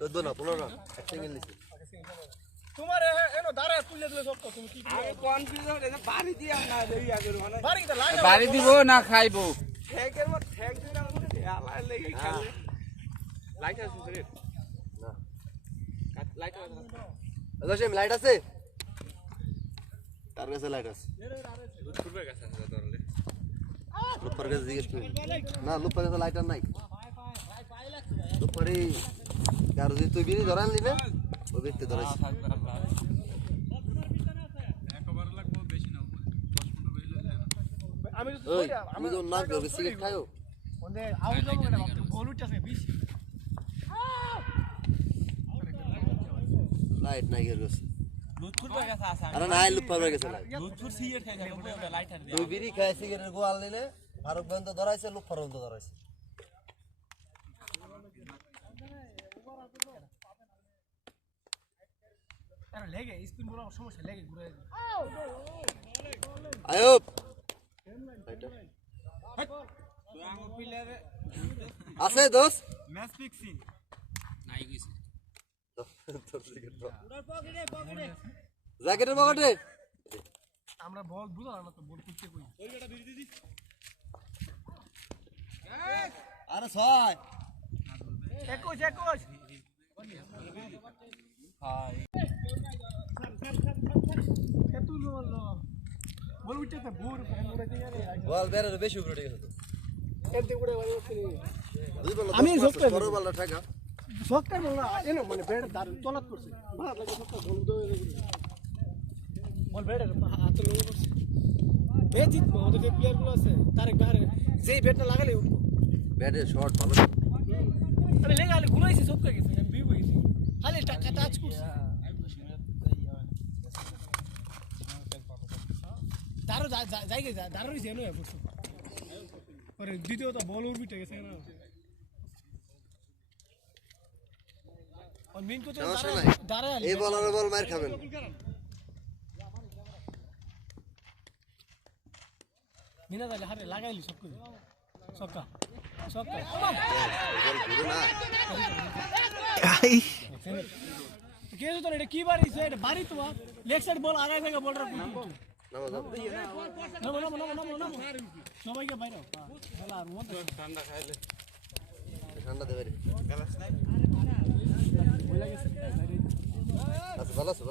14 না 15 এক সিঙ্গেল নিছি তোমার এনো দাঁড়া তুলে দিলে সব তুমি কি আরে কনফিউজন এটা বাড়ি দিয়া না দেইয়া করব মানে বাড়িতে লাগা বাড়ি দিব না খাইবো ঠেকের মত ঠেক দিনা মনে আলাই লাগি খেলে লাইট আছে রে না লাইট আছে আদর্শে লাইট আছে তার কাছে লাইট আছে ফুটবল গাছ আছে ধরলে লুপার কাছে জিজ্ঞেস করি না লুপার কাছে লাইট আর নাই লুপারি কার যদি তুই বিড়ি ধরান দিবে ও ব্যক্তি ধরাইছে আমি ওই আমি তো না গবে সিগারেট খায়ও ওনে আউট যাবো না বল উঠছে 20 লাইট নাই গের কাছে ফুটবল গাছ আছে আরে নাই লুপার কাছে লাইট লুৎফুর সিগারেট খাই থাকে ওটা লাইট আর তুই বিড়ি খায় সিগারেটের গোয়াল নিলে ফারুক বন্ধ ধরাইছে লুপার বন্ধ ধরাইছে আরে লেগে স্পিন বড় সমস্যা লেগে ঘুরে আয়ুব আছে দোস ম্যাচ ফিক্সিং নাই কইছে জ্যাকেটের পকেটে আমরা বল বুঝালাম না তো বল করতে কই আরে ছয় 21 এতুল বল উঠতে ভোর উড়ে দিয়ে বল বেরে বেশি উপরে গেছে তো এতে উড়ে বাড়ি দুই বল আমি সবটা বড় বলটা ঠেকা সবটার বল না এনে মানে বেড দার তলাত করছে ভালো লাগে সবটা বল দে বল বেড হাতে লোক করছে বে জিতবো ওদের যে প্লেয়ার গুলো আছে তার গারে যেই বেডটা লাগালে উঠবো ব্যাটে শট ভালো আমি লেগালে ঘুরাইছি সবটা গেছে আমি বি হইছি খালি টাকা টাচ করছে দারো জায়গা দারো রইছে এনো করছে পরে দ্বিতীয়টা বল উঠে গেছে না और मेन को तो दारा এই বলার বল মার খাবেন बिना दाले हारे लगाइली सबको सबका सबका বল ঘুরে না के तो रे की बारी से बारी तो लेग साइड बॉल आगे से बॉल रखो নামো যাও नमो সবাই কে বাইরে বল আর মত ঠান্ডা খাইলে ঠান্ডা দেবে রে গ্লাস নাই বলা গেছে আচ্ছা ভালো আছে